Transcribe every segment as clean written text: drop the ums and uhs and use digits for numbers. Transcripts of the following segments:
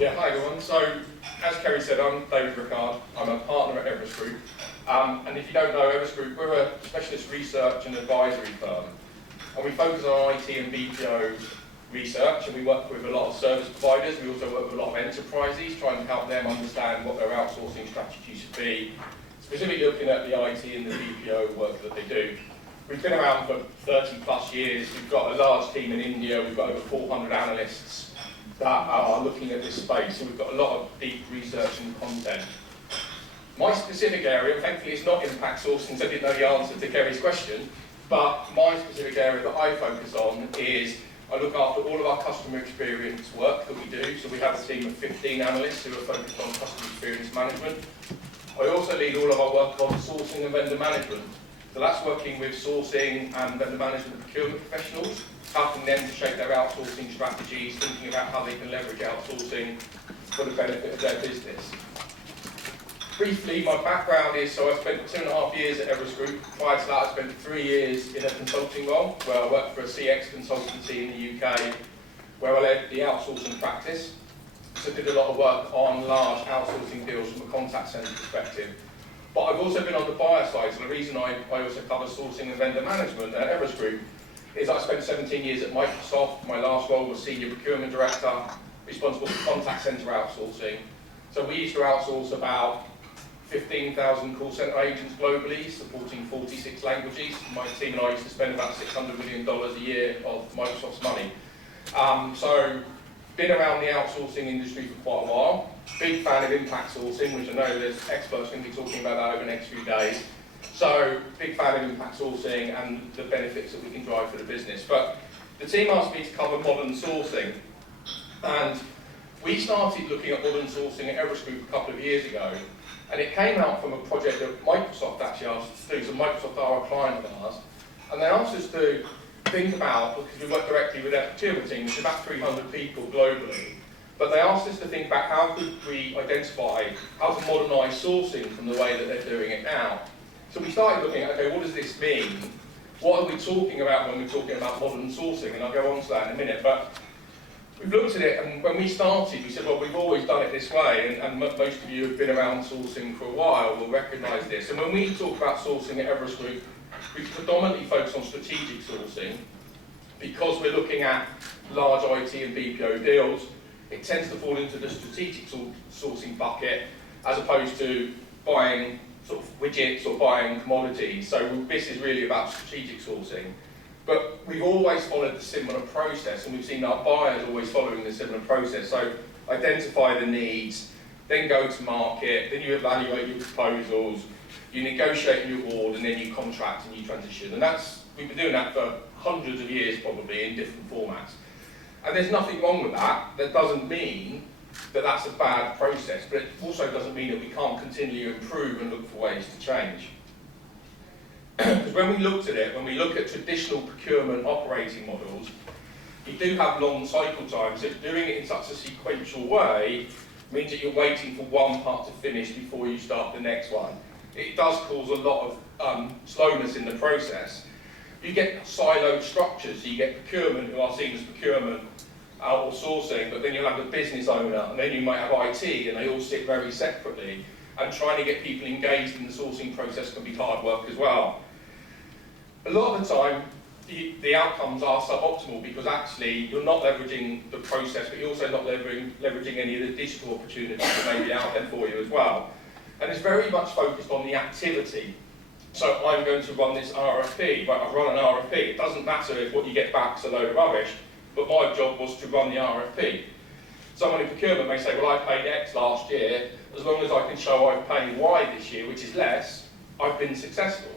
Yeah, hi everyone. So, as Kerry said, I'm David Rickard. I'm a partner at Everest Group. And if you don't know Everest Group, we're a specialist research and advisory firm. And we focus on IT and BPO research, and we work with a lot of service providers. We also work with a lot of enterprises, trying to help them understand what their outsourcing strategy should be, specifically looking at the IT and the BPO work that they do. We've been around for 30 plus years. We've got a large team in India. We've got over 400 analysts that are looking at this space, so we've got a lot of deep research and content. My specific area, thankfully it's not impact sourcing, so I didn't know the answer to Kerry's question, but my specific area that I focus on is I look after all of our customer experience work that we do. So we have a team of 15 analysts who are focused on customer experience management. I also lead all of our work on sourcing and vendor management. So that's working with sourcing and vendor management and procurement professionals, helping them to shape their outsourcing strategies, thinking about how they can leverage outsourcing for the benefit of their business. Briefly, my background is, so I spent 2.5 years at Everest Group. Prior to that, I spent 3 years in a consulting role, where I worked for a CX consultancy in the UK, where I led the outsourcing practice. So I did a lot of work on large outsourcing deals from a contact centre perspective. But I've also been on the buyer side, so the reason I also cover sourcing and vendor management at Everest Group is I spent 17 years at Microsoft. My last role was Senior Procurement Director, responsible for contact centre outsourcing. So we used to outsource about 15,000 call centre agents globally, supporting 46 languages. My team and I used to spend about $600 million a year of Microsoft's money. So, been around the outsourcing industry for quite a while. Big fan of impact sourcing, which I know there's experts going to be talking about that over the next few days. So, big fan of impact sourcing and the benefits that we can drive for the business. But the team asked me to cover modern sourcing. And we started looking at modern sourcing at Everest Group a couple of years ago. And it came out from a project that Microsoft actually asked us to do. So Microsoft are a client of ours. And they asked us to think about, because we work directly with their procurement team, which is about 300 people globally. But they asked us to think about how could we identify, how to modernise sourcing from the way that they're doing it now. So we started looking at, okay, what does this mean? What are we talking about when we're talking about modern sourcing? And I'll go on to that in a minute. But we've looked at it, and when we started, we said, well, we've always done it this way, and most of you who've been around sourcing for a while will recognise this. And when we talk about sourcing at Everest Group, we predominantly focus on strategic sourcing, because we're looking at large IT and BPO deals. It tends to fall into the strategic sourcing bucket, as opposed to buying sort of widgets or buying commodities. So this is really about strategic sourcing. But we've always followed the similar process, and we've seen our buyers always following the similar process. So identify the needs, then go to market, then you evaluate your proposals, you negotiate your award, and then you contract and you transition. And we've been doing that for hundreds of years probably in different formats. And there's nothing wrong with that. That doesn't mean that that's a bad process, but it also doesn't mean that we can't continue to improve and look for ways to change. Because when we looked at it, when we look at traditional procurement operating models, you do have long cycle times. So doing it in such a sequential way means that you're waiting for one part to finish before you start the next one. It does cause a lot of slowness in the process. You get siloed structures, so you get procurement, who are seen as procurement or sourcing, but then you'll have the business owner, and then you might have IT, and they all sit very separately. And trying to get people engaged in the sourcing process can be hard work as well. A lot of the time, the outcomes are suboptimal, because actually you're not leveraging the process, but you're also not leveraging any of the digital opportunities that may be out there for you as well. And it's very much focused on the activity. So I'm going to run this RFP, but I've run an RFP. It doesn't matter if what you get back is a load of rubbish, but my job was to run the RFP. Someone in procurement may say, well, I paid X last year. As long as I can show I've paid Y this year, which is less, I've been successful.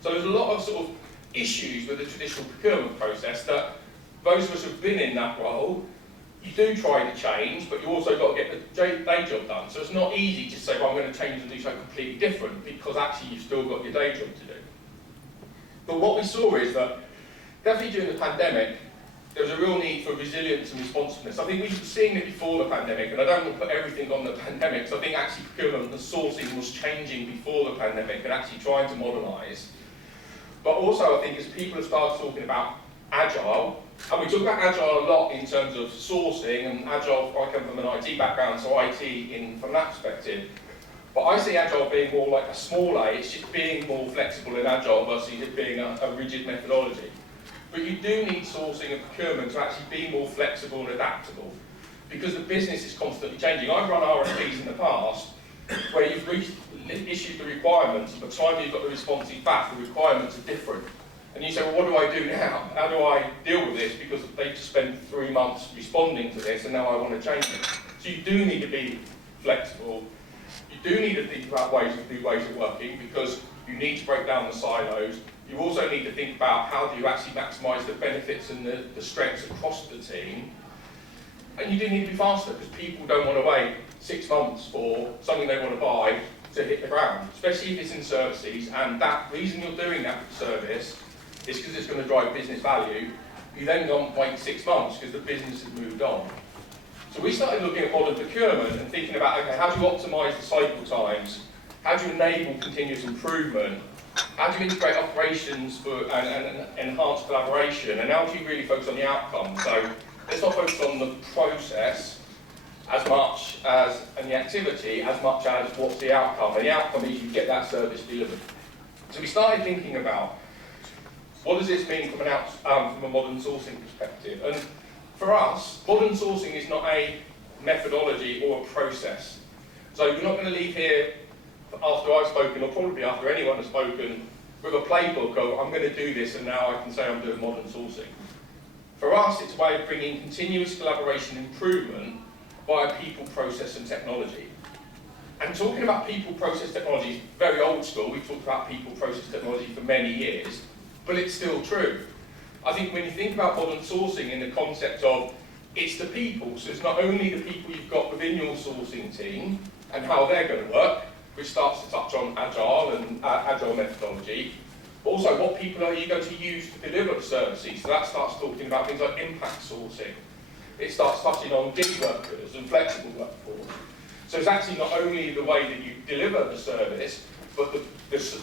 So there's a lot of sort of issues with the traditional procurement process that those of us who've been in that role, you do try to change, but you also got to get the day job done. So it's not easy to say, well, I'm going to change and do something completely different, because actually you've still got your day job to do. But what we saw is that, definitely during the pandemic, there was a real need for resilience and responsiveness. I think we were seeing it before the pandemic, and I don't want to put everything on the pandemic, so I think actually procurement and sourcing was changing before the pandemic and actually trying to modernise. But also I think as people have started talking about agile, and we talk about agile a lot in terms of sourcing, and agile, I come from an IT background, so IT from that perspective. But I see agile being more like a small A, it's just being more flexible and agile versus it being a rigid methodology. But you do need sourcing and procurement to actually be more flexible and adaptable, because the business is constantly changing. I've run RFPs in the past where you've issued the requirements, and by the time you've got the responses back, the requirements are different. And you say, well, what do I do now? How do I deal with this? Because they've just spent 3 months responding to this, and now I want to change it. So you do need to be flexible. You do need to think about new ways of working, because you need to break down the silos. You also need to think about how do you actually maximise the benefits and the strengths across the team. And you do need to be faster, because people don't want to wait 6 months for something they want to buy to hit the ground, especially if it's in services, and that reason you're doing that with service is because it's going to drive business value. You then don't wait 6 months because the business has moved on. So we started looking at modern procurement and thinking about, okay, how do you optimise the cycle times? How do you enable continuous improvement? How do you integrate operations and enhance collaboration? And how do you really focus on the outcome? So let's not focus on the process as much as, and the activity, as much as what's the outcome. And the outcome is you get that service delivered. So we started thinking about, what does this mean from a modern sourcing perspective? And for us, modern sourcing is not a methodology or a process. So you're not going to leave here after I've spoken, or probably after anyone has spoken, with a playbook of, I'm going to do this and now I can say I'm doing modern sourcing. For us, it's a way of bringing continuous collaboration improvement via people, process and technology. And talking about people, process, technology is very old school. We've talked about people, process, technology for many years, but it's still true. I think when you think about modern sourcing in the concept of it's the people, so it's not only the people you've got within your sourcing team and how they're going to work, which starts to touch on agile and agile methodology, but also what people are you going to use to deliver the services. So that starts talking about things like impact sourcing. It starts touching on gig workers and flexible workforce. So it's actually not only the way that you deliver the service, but the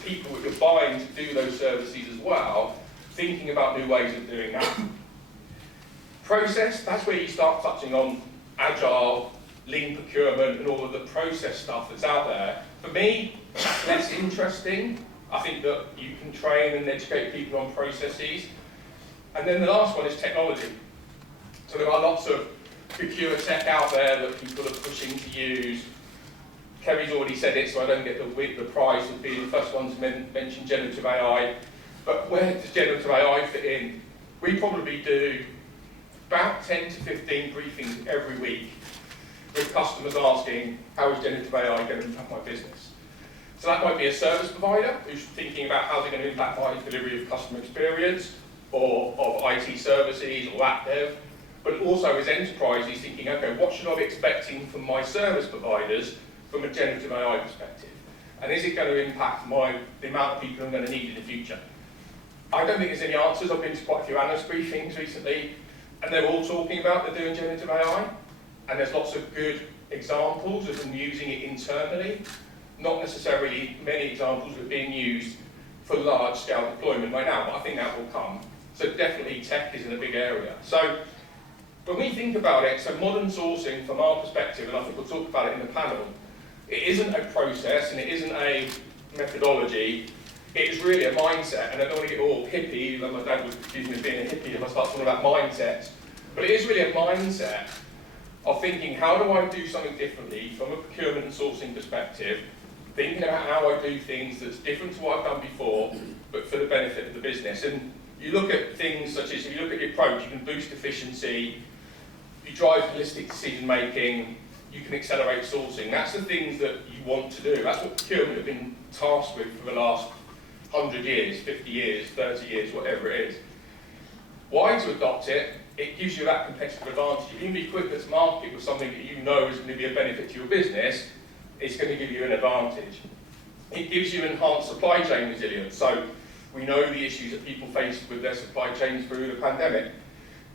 people that you're buying to do those services as well, thinking about new ways of doing that. Process, that's where you start touching on agile, lean procurement, and all of the process stuff that's out there. For me, that's less interesting. I think that you can train and educate people on processes. And then the last one is technology. So there are lots of procure tech out there that people are pushing to use. Kerry's already said it, so I don't get the prize of being the first one to mention generative AI. But where does generative AI fit in? We probably do about 10 to 15 briefings every week with customers asking, how is generative AI going to impact my business? So that might be a service provider who's thinking about how they're going to impact my delivery of customer experience or of IT services or app dev. But also as enterprises thinking, okay, what should I be expecting from my service providers from a generative AI perspective? And is it going to impact the amount of people I'm going to need in the future? I don't think there's any answers. I've been to quite a few analyst briefings recently, and they're all talking about they're doing generative AI, and there's lots of good examples of them using it internally, not necessarily many examples of it being used for large-scale deployment right now, but I think that will come. So definitely tech is in a big area. So when we think about it, so modern sourcing from our perspective, and I think we'll talk about it in the panel, it isn't a process and it isn't a methodology, it is really a mindset. And I don't want to get all hippie, like my dad would accuse me of being a hippie if I start talking about mindsets, but it is really a mindset of thinking, how do I do something differently from a procurement and sourcing perspective, thinking about how I do things that's different to what I've done before, but for the benefit of the business. And you look at things such as, if you look at your approach, you can boost efficiency, you drive holistic decision making, you can accelerate sourcing. That's the things that you want to do. That's what procurement have been tasked with for the last 100 years, 50 years, 30 years, whatever it is. Why to adopt it? It gives you that competitive advantage. If you can be quicker to market with something that you know is going to be a benefit to your business, it's going to give you an advantage. It gives you enhanced supply chain resilience. So we know the issues that people face with their supply chains through the pandemic.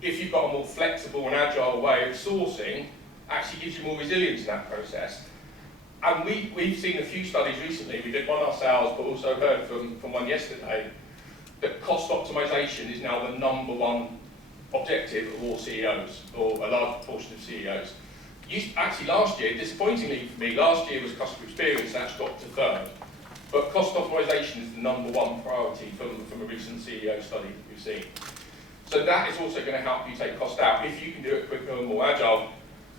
If you've got a more flexible and agile way of sourcing, actually gives you more resilience in that process. And we've seen a few studies recently, we did one ourselves, but also heard from one yesterday, that cost optimization is now the #1 objective of all CEOs, or a large proportion of CEOs. Actually last year, disappointingly for me, last year was customer experience, that's dropped to 3rd. But cost optimization is the #1 priority from a recent CEO study that we've seen. So that is also going to help you take cost out if you can do it quicker and more agile.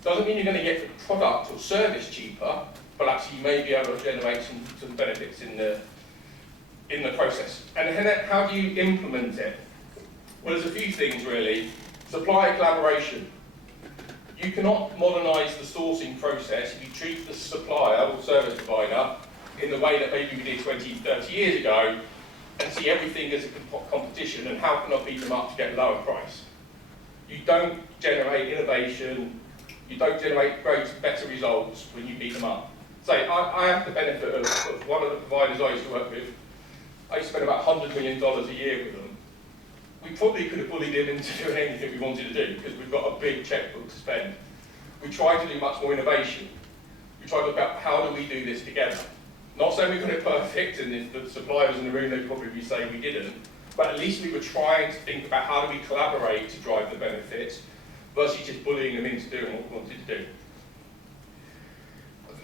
Doesn't mean you're going to get the product or service cheaper, but actually you may be able to generate some benefits in the process. And then how do you implement it? Well, there's a few things really. Supplier collaboration. You cannot modernise the sourcing process if you treat the supplier or service provider in the way that maybe we did 20, 30 years ago and see everything as a competition and how can I beat them up to get a lower price. You don't generate innovation, you don't generate better results when you beat them up. So I have the benefit of one of the providers I used to work with. I used to spend about $100 million a year with them. We probably could have bullied him into doing anything we wanted to do because we've got a big checkbook to spend. We tried to do much more innovation. We tried to look at how do we do this together. Not saying we got it perfect, and if the suppliers in the room, they'd probably say we didn't, but at least we were trying to think about how do we collaborate to drive the benefits versus just bullying them into doing what we wanted to do.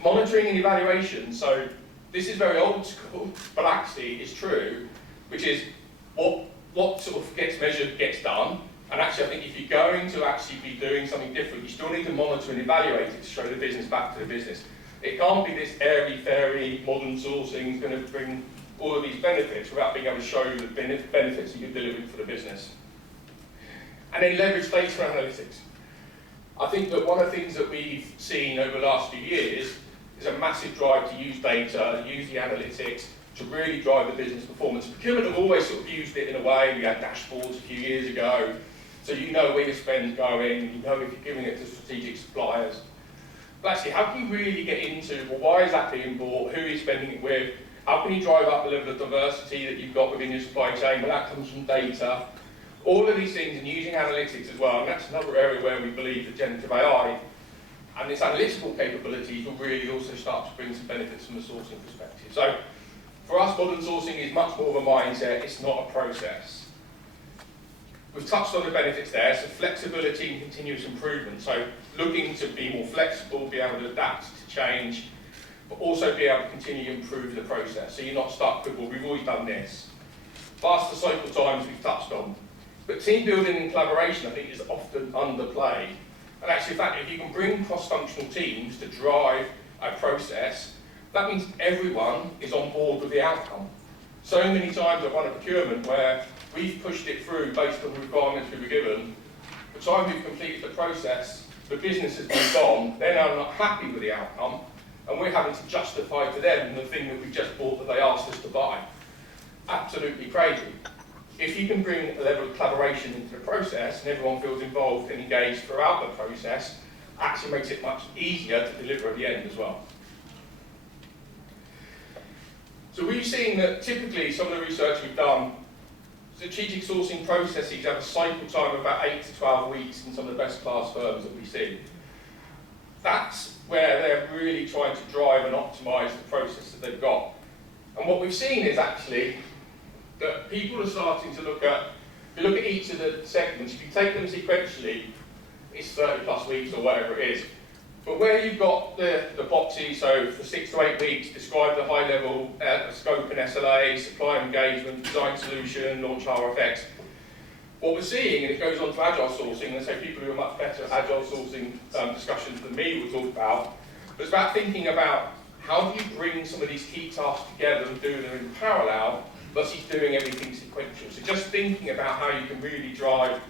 Monitoring and evaluation, so this is very old school, but actually it's true, which is what sort of gets measured gets done, and actually I think if you're going to actually be doing something different, you still need to monitor and evaluate it to show the business back to the business. It can't be this airy-fairy modern sourcing is going to bring all of these benefits without being able to show the benefits that you're delivering for the business. And then leverage data analytics. I think that one of the things that we've seen over the last few years is a massive drive to use data, use the analytics to really drive the business performance. Procurement have always sort of used it in a way. We had dashboards a few years ago, so you know where your spend's going, you know if you're giving it to strategic suppliers. But actually, how can you really get into, well, why is that being bought? Who are you spending it with? How can you drive up the level of diversity that you've got within your supply chain? Well, that comes from data. All of these things, and using analytics as well, and that's another area where we believe that generative AI and its analytical capabilities will really also start to bring some benefits from a sourcing perspective. So, for us, modern sourcing is much more of a mindset, it's not a process. We've touched on the benefits there, so flexibility and continuous improvement. So looking to be more flexible, be able to adapt to change, but also be able to continue to improve the process. So you're not stuck with, well, we've always done this. Faster cycle times we've touched on. But team building and collaboration, I think, is often underplayed. And actually, in fact, if you can bring cross-functional teams to drive a process, that means everyone is on board with the outcome. So many times I've run a procurement where we've pushed it through based on the requirements we were given. By the time we've completed the process, the business has moved on, they're now not happy with the outcome, and we're having to justify to them the thing that we just bought that they asked us to buy. Absolutely crazy. If you can bring a level of collaboration into the process and everyone feels involved and engaged throughout the process, actually makes it much easier to deliver at the end as well. So we've seen that typically some of the research we've done, strategic sourcing processes have a cycle time of about 8 to 12 weeks in some of the best class firms that we see. That's where they're really trying to drive and optimise the process that they've got. And what we've seen is actually that people are starting to look at, if you look at each of the segments, if you take them sequentially, it's 30 plus weeks or whatever it is. But where you've got the boxes, so for 6 to 8 weeks, describe the high level scope and SLA, supplier engagement, design solution, launch RFX. What we're seeing, and it goes on to agile sourcing, and so people who are much better at agile sourcing discussions than me will talk about, but it's about thinking about how do you bring some of these key tasks together and do them in parallel versus doing everything sequential. So just thinking about how you can really drive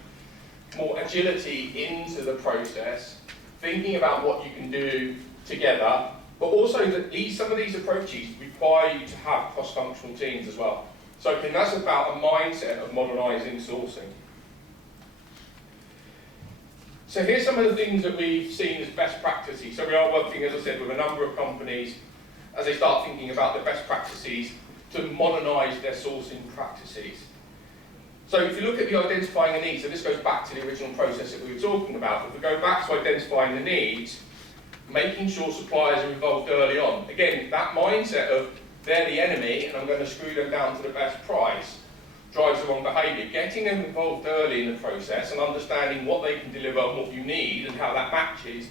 more agility into the process, thinking about what you can do together, but also that some of these approaches require you to have cross-functional teams as well. So again, that's about a mindset of modernising sourcing. So here's some of the things that we've seen as best practices. So we are working, as I said, with a number of companies as they start thinking about the best practices to modernise their sourcing practices. So if you look at the identifying the needs, so this goes back to the original process that we were talking about, if we go back to identifying the needs, making sure suppliers are involved early on. Again, that mindset of they're the enemy and I'm going to screw them down to the best price drives the wrong behaviour. Getting them involved early in the process and understanding what they can deliver and what you need and how that matches.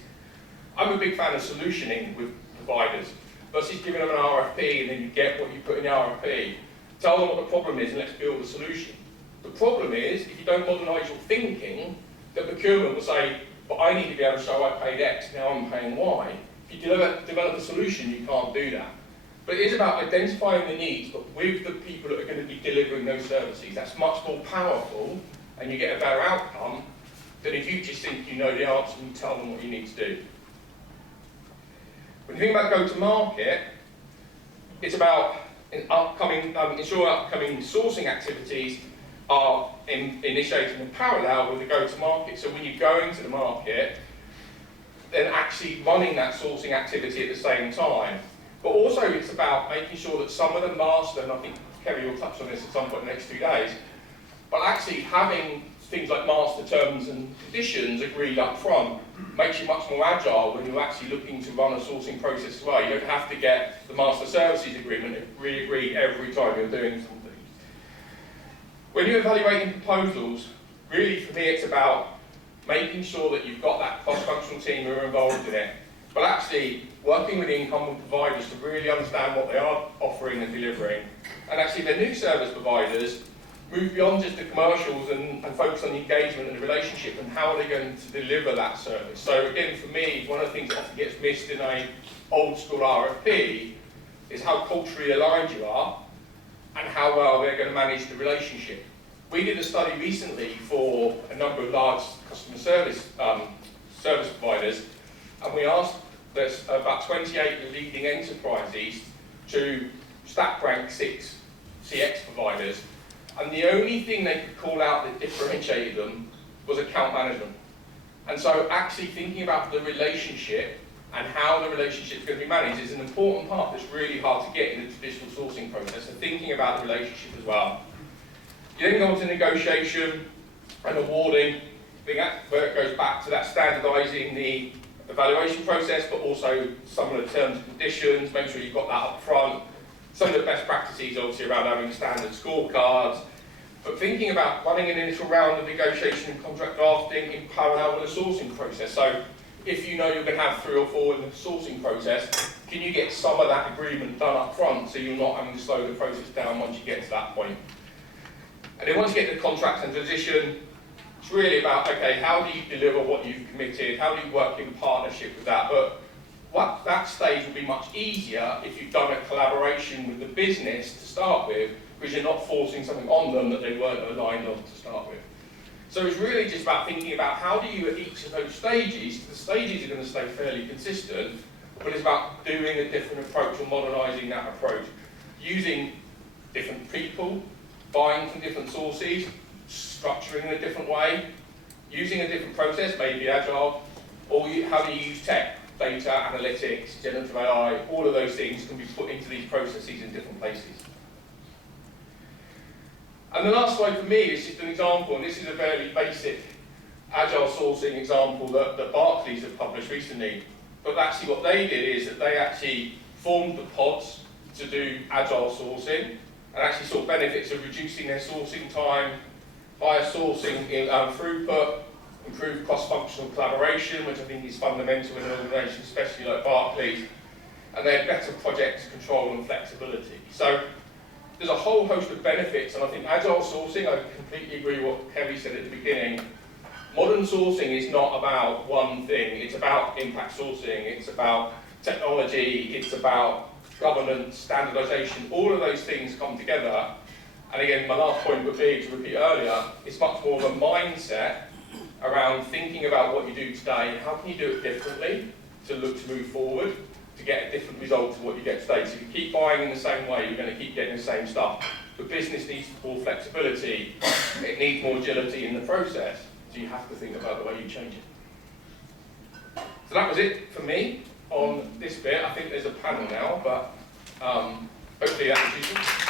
I'm a big fan of solutioning with providers versus giving them an RFP and then you get what you put in the RFP. Tell them what the problem is and let's build a solution. The problem is, if you don't modernise your thinking, that procurement will say, but I need to be able to show I paid X, now I'm paying Y. If you develop a solution, you can't do that. But it is about identifying the needs, but with the people that are going to be delivering those services. That's much more powerful, and you get a better outcome than if you just think you know the answer and you tell them what you need to do. When you think about go-to-market, it's about ensuring upcoming sourcing activities are initiated in parallel with the go-to-market. So when you're going to the market, then actually running that sourcing activity at the same time. But also it's about making sure that some of them master, and I think Kerry will touch on this at some point in the next 2 days, but actually having things like master terms and conditions agreed up front makes you much more agile when you're actually looking to run a sourcing process as well. You don't have to get the master services agreement re-agreed every time you're doing something. When you're evaluating proposals, really for me it's about making sure that you've got that cross-functional team who are involved in it, but actually working with the incumbent providers to really understand what they are offering and delivering, and actually the new service providers move beyond just the commercials and focus on the engagement and the relationship and how are they going to deliver that service. So again, for me, one of the things that often gets missed in a old school RFP is how culturally aligned you are and how well they're going to manage the relationship. We did a study recently for a number of large customer service providers, and we asked there's about 28 leading enterprises to stack rank 6 CX providers, and the only thing they could call out that differentiated them was account management. And so actually thinking about the relationship and how the relationship is going to be managed is an important part that's really hard to get in the traditional sourcing process, and thinking about the relationship as well. You then go on to negotiation and awarding, where it goes back to that standardising the evaluation process, but also some of the terms and conditions, make sure you've got that up front. Some of the best practices obviously around having standard scorecards, but thinking about running an initial round of negotiation and contract drafting in parallel with the sourcing process. So if you know you're going to have 3 or 4 in the sourcing process, can you get some of that agreement done up front so you're not having to slow the process down once you get to that point? And then once you get to the contract and transition, it's really about, okay, how do you deliver what you've committed? How do you work in partnership with that? But that stage will be much easier if you've done a collaboration with the business to start with, because you're not forcing something on them that they weren't aligned on to start with. So it's really just about thinking about how do you at each of those stages, the stages are going to stay fairly consistent, but it's about doing a different approach or modernising that approach, using different people, buying from different sources, structuring in a different way, using a different process, maybe agile, or how do you use tech, data, analytics, generative AI, all of those things can be put into these processes in different places. And the last slide for me is just an example, and this is a very basic agile sourcing example that Barclays have published recently. But actually what they did is that they actually formed the pods to do agile sourcing, and actually saw benefits of reducing their sourcing time, higher sourcing in throughput, improved cross-functional collaboration, which I think is fundamental in an organisation, especially like Barclays, and they had better project control and flexibility. So there's a whole host of benefits, and I think agile sourcing, I completely agree with what Kerry said at the beginning. Modern sourcing is not about one thing, it's about impact sourcing, it's about technology, it's about governance, standardisation, all of those things come together. And again, my last point would be, to repeat earlier, it's much more of a mindset around thinking about what you do today and how can you do it differently to look to move forward to get a different result to what you get today. So if you keep buying in the same way, you're going to keep getting the same stuff. The business needs more flexibility, it needs more agility in the process, so you have to think about the way you change it. So that was it for me on this bit. I think there's a panel now, but hopefully that was useful.